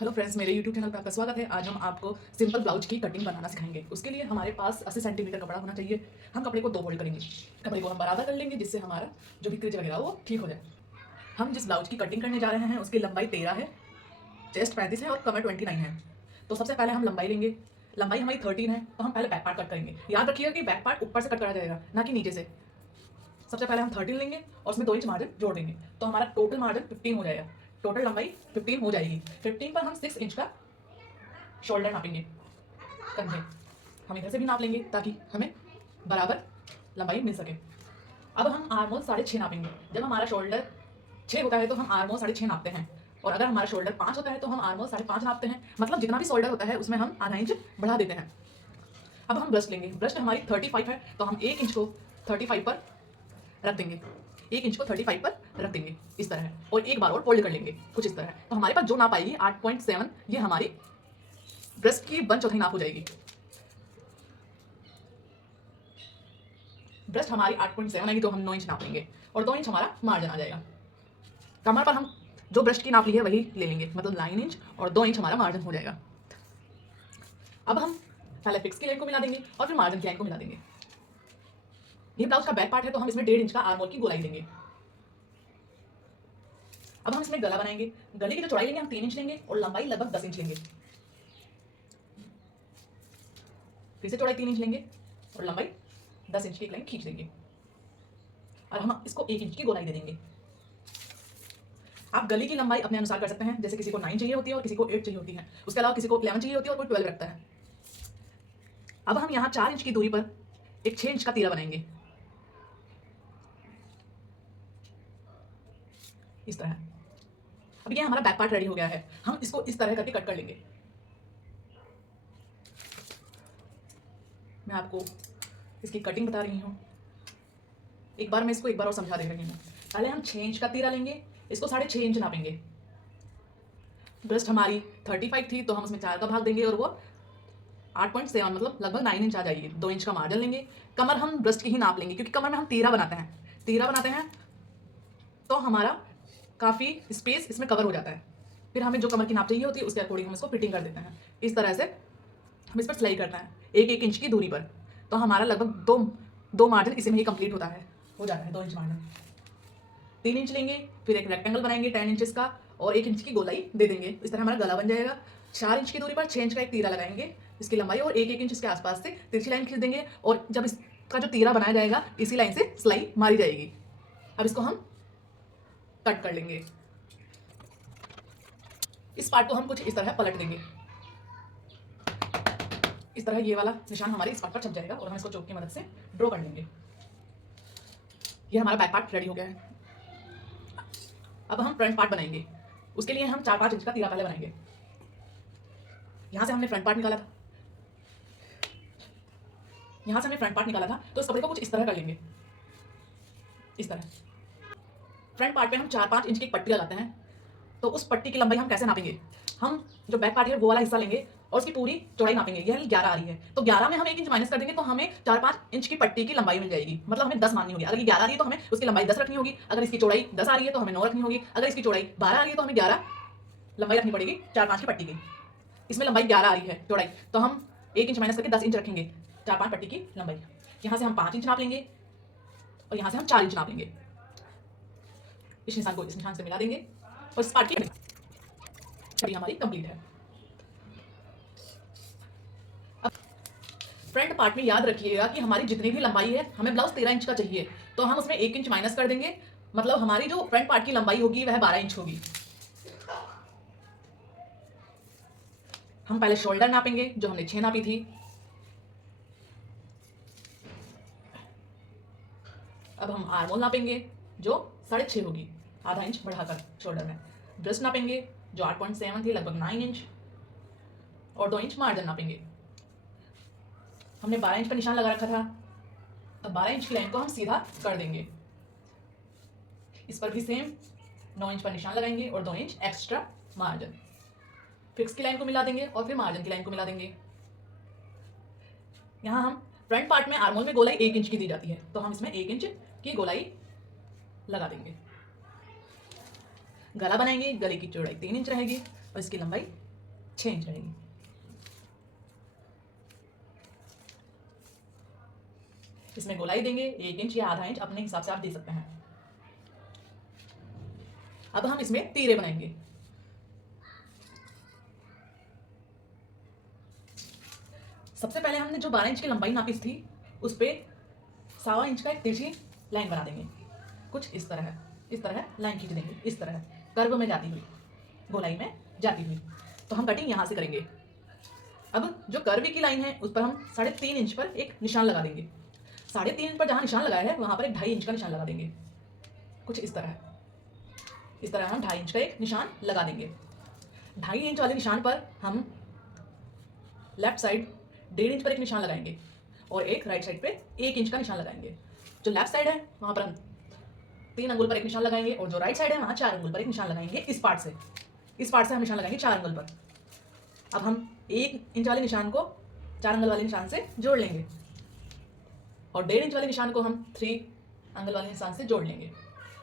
Hello friends, मेरे YouTube channel पर आपका स्वागत है। आज हम आपको सिंपल ब्लाउज की कटिंग बनाना सिखाएंगे। उसके लिए हमारे पास 80 सेंटीमीटर कपड़ा होना चाहिए। हम कपड़े को 2 फोल्ड करेंगे। कपड़े को हम बराबर कर लेंगे जिससे हमारा जो भी क्रीज वगैरह वो ठीक हो जाए। हम जिस ब्लाउज की कटिंग करने जा रहे हैं उसकी लंबाई 13 है, चेस्ट 35 है और कमर 29 है। तो सबसे पहले हम लंबाई लेंगे। लंबाई हमारी 13 है तो हम पहले बैक पार्ट कट करेंगे। याद रखिएगा कि बैक पार्ट ऊपर से कट करा जाएगा, ना कि नीचे से। सबसे पहले हम 13 लेंगे और उसमें 2 इंच मार्जिन जोड़ देंगे तो हमारा टोटल मार्जिन 15 हो जाएगा। टोटल लंबाई 15 हो जाएगी। 15 पर हम 6 इंच का शोल्डर नापेंगे, कंधे। हम इधर से भी नाप लेंगे ताकि हमें बराबर लंबाई मिल सके। अब हम आर्मोल 6.5 नापेंगे। जब हमारा शोल्डर 6 होता है तो हम आर्मोल 6.5 नापते हैं, और अगर हमारा शोल्डर 5 होता है तो हम आर्मोल 5.5 नापते हैं। मतलब जितना भी शोल्डर होता है उसमें हम आधा इंच बढ़ा देते हैं। अब हम ब्रस्ट लेंगे। ब्रस्ट हमारी 35 है तो हम 1 इंच को 35 पर रख देंगे। 1 इंच को 35 पर रख देंगे इस तरह, और एक बार और फोल्ड कर लेंगे कुछ इस तरह। तो हमारे पास जो नाप आएगी 8.7, ये हमारी ब्रेस्ट की 1/4 नाप हो जाएगी। ब्रेस्ट हमारी 8.7 आएगी तो हम 9 इंच नाप लेंगे और 2 इंच हमारा मार्जिन आ जाएगा। कमर पर हम जो ब्रेस्ट की नाप ली है वही ले लेंगे, मतलब 9 इंच और 2 इंच हमारा मार्जिन हो जाएगा। अब हम पहले फिक्स की लाइन को मिला देंगे और फिर मार्जिन की लाइन को मिला देंगे। ये ब्लाउज का बैक पार्ट है तो हम इसमें 1.5 इंच का आर्म होल की गोलाई देंगे। अब हम इसमें गला बनाएंगे। गले की जो चौड़ाई लेंगे हम 3 इंच लेंगे और लंबाई लगभग 10 इंच लेंगे। फिर से चौड़ाई 3 इंच लेंगे और लंबाई 10 इंच की एक लाइन खींच देंगे, और हम इसको 1 इंच की गोलाई दे देंगे। आप गले की लंबाई अपने अनुसार कर सकते हैं, जैसे किसी को 9 चाहिए होती है और किसी को 8 चाहिए होती है। उसके अलावा किसी को 11 चाहिए होती है और कोई 12 रखता है। अब हम यहाँ 4 इंच की दूरी पर एक 6 इंच का तीरा बनाएंगे इस तरह। अब ये हमारा बैक पार्ट रेडी हो गया है। हम इसको इस तरह करके कट कर लेंगे। मैं आपको इसकी कटिंग बता रही हूँ। एक बार मैं इसको एक बार और समझा दे रही हूँ। पहले हम 6 इंच का तीरा लेंगे, इसको 6.5 इंच नापेंगे। ब्रेस्ट हमारी 35 थी तो हम उसमें 4 का भाग देंगे और वो 8.7 मतलब लगभग 9 इंच आ जाएगी। 2 इंच का मार्जिन लेंगे। कमर हम ब्रेस्ट की ही नाप लेंगे क्योंकि कमर में हम तीरा बनाते हैं। तीरा बनाते हैं तो हमारा काफ़ी स्पेस इसमें कवर हो जाता है। फिर हमें जो कमर की नाप चाहिए होती है उसके अकॉर्डिंग हम इसको फिटिंग कर देते हैं। इस तरह से हम इस पर सिलाई करना है 1-1 इंच की दूरी पर। तो हमारा लगभग दो मार्जिन इसी में ही कंप्लीट हो जाता है 2 इंच मार्जिन। 3 इंच लेंगे, फिर एक रेक्टेंगल बनाएंगे 10 इंचेस का और 1 इंच की गोलाई दे देंगे। इस तरह हमारा गला बन जाएगा। 4 इंच की दूरी पर 6 इंच का एक तीरा लगाएंगे इसकी लंबाई, और 1-1 इंच इसके आसपास से तिरछी लाइन खींच देंगे, और जब इसका जो तीरा बनाया जाएगा इसी लाइन से सिलाई मारी जाएगी। अब इसको हम कट कर लेंगे। इस पार्ट को हम कुछ इस तरह पलट देंगे। इस तरह ये वाला निशान हमारे इस पार्ट पर छप जाएगा और हम इसको चौक की मदद से ड्रॉ कर लेंगे। ये हमारा बैक पार्ट रेडी हो गया है। अब हम फ्रंट पार्ट बनाएंगे। उसके लिए हम 4-5 इंच का तीरा पहले बनाएंगे। यहां से हमने फ्रंट पार्ट निकाला था तो इस कपड़े को कुछ इस तरह कर लेंगे। इस तरह फ्रंट पार्ट पे हम 4-5 इंच की एक पट्टी लगाते हैं। तो उस पट्टी की लंबाई हम कैसे नापेंगे? हम जो बैक पार्ट है वो वाला हिस्सा लेंगे और उसकी पूरी चौड़ाई नापेंगे। यह 11 आ रही है तो 11 में हम 1 इंच माइनस कर देंगे तो हमें 4-5 इंच की पट्टी की लंबाई मिल जाएगी। मतलब हमें 10 माननी होगी। अगर ये 11 आ रही है तो हमें उसकी लंबाई 10 रखनी होगी। अगर इसकी चौड़ाई 10 आ रही है तो हमें 9 रखनी होगी। अगर इसकी चौड़ाई 12 आ रही है तो हमें 11 लंबाई रखनी पड़ेगी 4-5 की पट्टी की। इसमें लंबाई 11 आ रही है चौड़ाई, तो हम 1 इंच माइनस करके 10 इंच रखेंगे 4-5 पट्टी की लंबाई। यहाँ से हम 5 इंच नाप लेंगे और यहाँ से हम 4 इंच नाप लेंगे। इस निशान को इस निशान से मिला देंगे और इस पार्ट की छवि हमारी कंप्लीट है। अब फ्रंट पार्ट में याद रखिएगा कि हमारी जितनी भी लंबाई है, हमें ब्लाउज 13 इंच का चाहिए तो हम उसमें 1 इंच माइनस कर देंगे। मतलब हमारी जो फ्रंट पार्ट की लंबाई होगी वह 12 इंच होगी। हम पहले शोल्डर नापेंगे जो हमने 6 नापी थी। अब हम आर्म होल नापेंगे जो 6.5 होगी, आधा इंच बढ़ाकर शोल्डर में। ब्रेस्ट नापेंगे जो 8.7 थी, लगभग 9 इंच, और 2 इंच मार्जिन नापेंगे। हमने 12 इंच का निशान लगा रखा था। अब 12 इंच की लाइन को हम सीधा कर देंगे। इस पर भी सेम 9 इंच पर निशान लगाएंगे और 2 इंच एक्स्ट्रा मार्जिन। फिक्स की लाइन को मिला देंगे और फिर मार्जिन की लाइन को मिला देंगे। यहाँ हम फ्रंट पार्ट में आर्मोल में गोलाई 1 इंच की दी जाती है तो हम इसमें 1 इंच की गोलाई लगा देंगे। गला बनाएंगे, गले की चौड़ाई 3 इंच रहेगी और इसकी लंबाई 6 इंच रहेगी। इसमें गोलाई देंगे 1 इंच या आधा इंच, अपने हिसाब से आप दे सकते हैं। अब हम इसमें तीरे बनाएंगे। सबसे पहले हमने जो 12 इंच की लंबाई नापी थी उस पे 1.25 इंच का एक तिरछी लाइन बना देंगे, कुछ इस तरह है। इस तरह लाइन खींच देंगे, इस तरह कर्व में जाती हुई, गोलाई में जाती हुई। तो हम कटिंग यहाँ से करेंगे। अब जो कर्व की लाइन है उस पर हम 3.5 इंच पर एक निशान लगा देंगे। 3.5 इंच पर जहाँ निशान लगाया है वहाँ पर एक 2.5 इंच का निशान लगा देंगे, कुछ इस तरह। इस तरह हम 2.5 इंच का एक निशान लगा देंगे। 2.5 इंच वाले निशान पर हम लेफ्ट साइड 1.5 इंच पर एक निशान लगाएंगे और एक राइट साइड पे 1 इंच का निशान लगाएंगे। जो लेफ्ट साइड है वहाँ पर हम 3 अंगुल पर एक निशान लगाएंगे और जो राइट साइड है वहाँ 4 अंगुल पर एक निशान लगाएंगे। इस पार्ट से हम निशान लगाएंगे 4 अंगुल पर। अब हम 1 इंच वाले निशान को 4 अंगुल वाले निशान से जोड़ लेंगे और 1.5 इंच वाले निशान को हम 3 अंगुल वाले निशान से जोड़ लेंगे।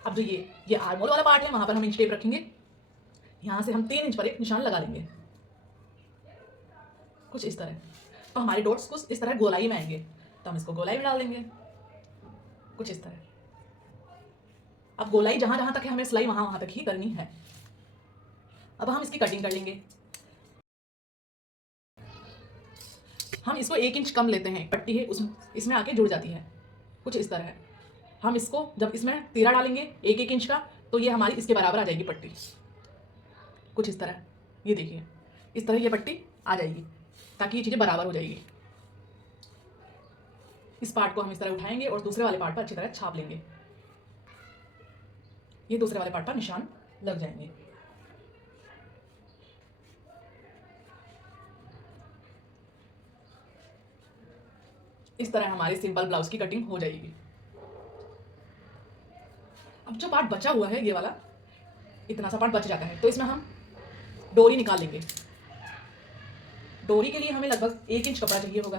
अब जो ये आर्म होल वाला पार्ट है वहाँ पर हम इंच टेप रखेंगे। यहाँ से हम 3 इंच पर एक निशान लगा देंगे, कुछ इस तरह। तो हमारे डॉट्स कुछ इस तरह गोलाई में आएंगे, तो हम इसको गोलाई में डाल देंगे, कुछ इस तरह। अब गोलाई जहां जहां तक है हमें सिलाई वहां तक ही करनी है। अब हम इसकी कटिंग कर लेंगे। हम इसको 1 इंच कम लेते हैं, पट्टी है इसमें आके जुड़ जाती है, कुछ इस तरह है। हम इसको जब इसमें तीरा डालेंगे 1-1 इंच का, तो ये हमारी इसके बराबर आ जाएगी पट्टी, कुछ इस तरह। ये देखिए इस तरह ये पट्टी आ जाएगी, ताकि ये चीज़ें बराबर हो जाएगी। इस पार्ट को हम इस तरह उठाएंगे और दूसरे वाले पार्ट पर अच्छी तरह छाप लेंगे। ये दूसरे वाले पार्ट पर निशान लग जाएंगे। इस तरह हमारी सिंपल ब्लाउज की कटिंग हो जाएगी। अब जो पार्ट बचा हुआ है ये वाला, इतना सा पार्ट बच जाता है, तो इसमें हम डोरी निकाल लेंगे। डोरी के लिए हमें लगभग 1 इंच कपड़ा चाहिए होगा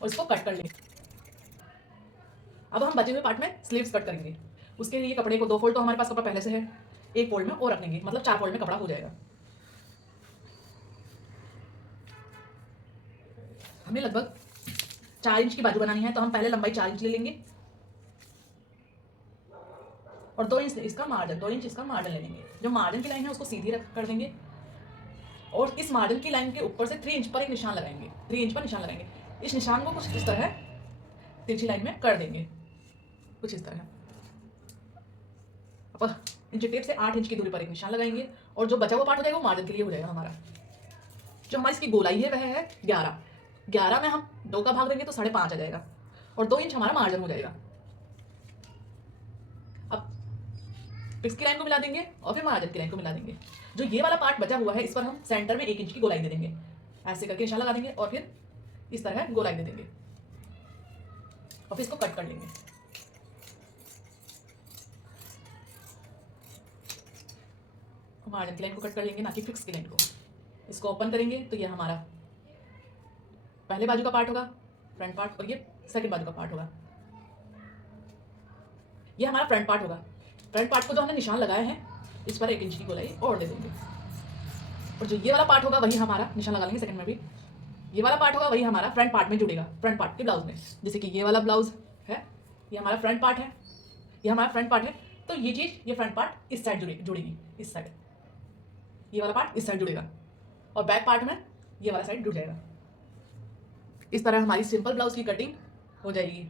और इसको कट कर लेंगे। अब हम बचे हुए पार्ट में स्लीव्स कट करेंगे। उसके लिए कपड़े को 2 फोल्ड, तो हमारे पास कपड़ा पहले से है, 1 फोल्ड में और रखेंगे, मतलब 4 फोल्ड में कपड़ा हो जाएगा। हमें लगभग 4 इंच की बाजू बनानी है, तो हम पहले लंबाई 4 इंच ले लेंगे और 2 इंच इसका मार्जिन, 2 इंच इसका मार्जिन ले लेंगे। जो मार्जिन की लाइन है उसको सीधी कर देंगे और इस मार्जिन की लाइन के ऊपर से 3 इंच पर एक निशान लगाएंगे, 3 इंच पर निशान लगाएंगे। इस निशान को कुछ इस तरह तिरछी लाइन में कर देंगे, कुछ इस तरह। अब इंच टेप से 8 इंच की दूरी पर एक निशान लगाएंगे और जो बचा हुआ पार्ट हो जाएगा वो मार्जिन के लिए हो जाएगा हमारा। जो हमारी इसकी गोलाई है वह है 11 में हम 2 का भाग देंगे तो 5.5 आ जाएगा और 2 इंच हमारा मार्जिन हो जाएगा। अब फिक्स की लाइन को मिला देंगे और फिर मार्जिन की लाइन को मिला देंगे। जो ये वाला पार्ट बचा हुआ है इस पर हम सेंटर में 1 इंच की गोलाई दे देंगे, ऐसे करके निशान लगा देंगे और फिर इस तरह गोलाई दे देंगे और फिर इसको कट कर लेंगे। मार्जिन की लाइन को कट कर लेंगे, ना कि फिक्स की लाइन को। इसको ओपन करेंगे तो ये हमारा पहले बाजू का पार्ट होगा, फ्रंट पार्ट, और ये सेकंड बाजू का पार्ट होगा। ये हमारा फ्रंट पार्ट होगा। फ्रंट पार्ट को जो हमने निशान लगाए हैं इस पर 1 इंच की गोलाई और दे देंगे और जो ये वाला पार्ट होगा वही हमारा, निशान लगा लेंगे सेकंड में भी, ये वाला पार्ट होगा वही हमारा फ्रंट पार्ट में जुड़ेगा, फ्रंट पार्ट के ब्लाउज में। जैसे कि ये वाला ब्लाउज है, ये हमारा फ्रंट पार्ट है, ये हमारा फ्रंट पार्ट है, तो ये चीज़, ये फ्रंट पार्ट इस साइड जुड़ेगी, इस साइड ये वाला पार्ट इस साइड जुड़ेगा और बैक पार्ट में ये वाला साइड जुड़ जाएगा। इस तरह हमारी सिंपल ब्लाउज की कटिंग हो जाएगी।